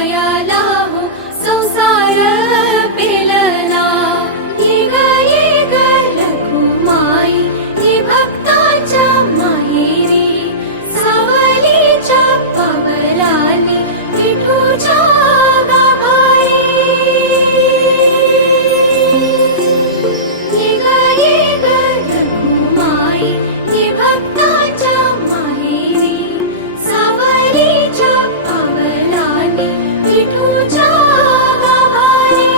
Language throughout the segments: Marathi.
विठुरायाला हो संसार पेलला। ये ग रखुमाई ही भक्ताच्या माहेरी, सावलीच्या पावलांनी विठूच्या गाभारी। ये ग रखुमाई ही भक्ताच्या माहेरी, सावलीच्या पावलांनी विठूच्या गाभारी।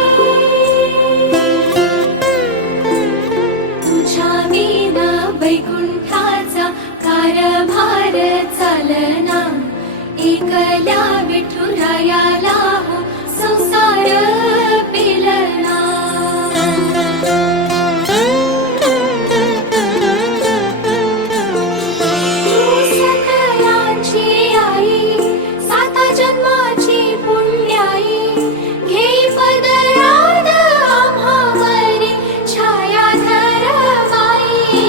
तुझ्या विना वैकुंठाचा कारभार चालना, एकल्या विठुरायाला हो संसार पेलना। तू सकळांची आई, साता जन्माची पुण्याई, घेई पदरात आम्हावरी छायाधर माई।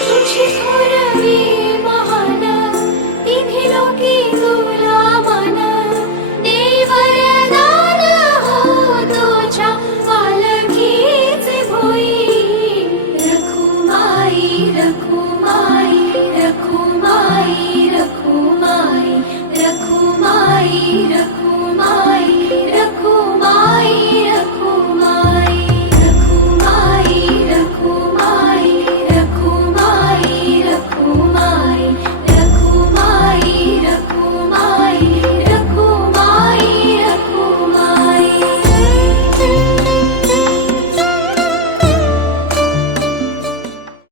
तुझी थोरवी महान, तिन्ही लोकी तुला मान, देई वरदान हो तुझ्या पालखीचे भोई। रखुमाई रखुमाई रखुमाई रखुमाई रखुमाई रखुमाई।